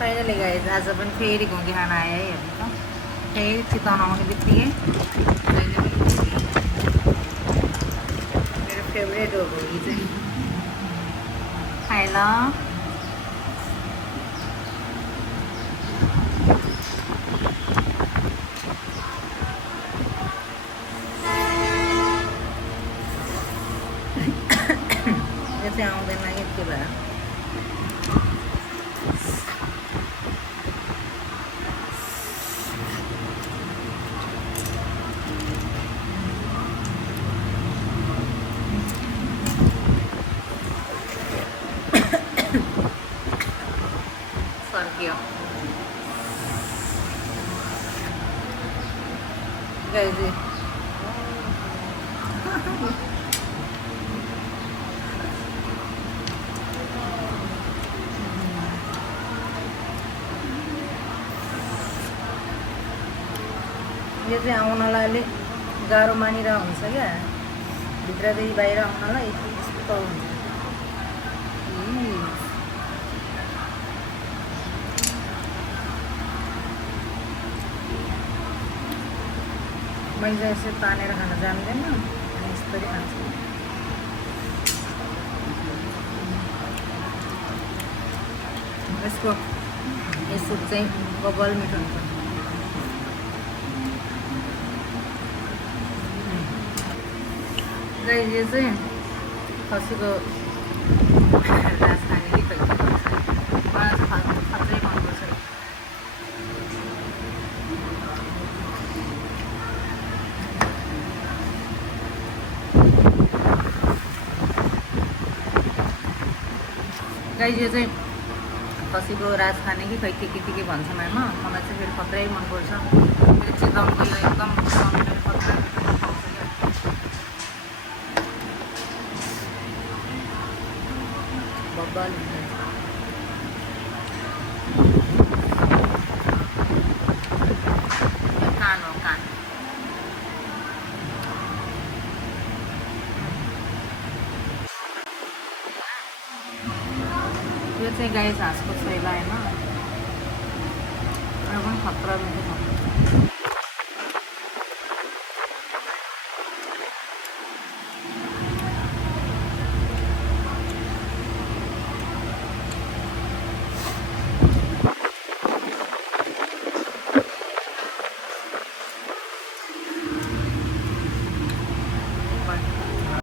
Finally guys आज पनि फेरि घुँगी खान आयो है। हेर्नु त फेरि चितवन आउने बित्तिकै जहिले पनि घुँगी। मेरो फेभरेट हो घुँगी चाहिँ। खाए ल यो चाहिँ आउँदैन यति भएर सर्कियो गाइज। यो चाहिँ आउनलाई अलिक गाह्रो मानिरहेको हुन्छ क्या, भित्रदेखि बाहिर आउनलाई यस्तो हुन्छ। मैले चाहिँ यसो तानेर खान जान्दैन, अनि यस्तरी खान्छु। यसको यो सुप चाहिँ बबल मिठो हुन्छ। गाइस यो चाहिँ खसीको रास खाने कि खै खच्चै मनपर्छ। गाइस यो चाहिँ खसीको रास खाने कि खै के भन्छन् होइन, मलाई चाहिँ फेरि खत्रै मनपर्छ। फेरि चितवनको यो एकदम खत्रै बब्बल कान हो कान। यो चाहिँ गाई हाँसको छैला होइन, र पनि खतरा मिठो छ।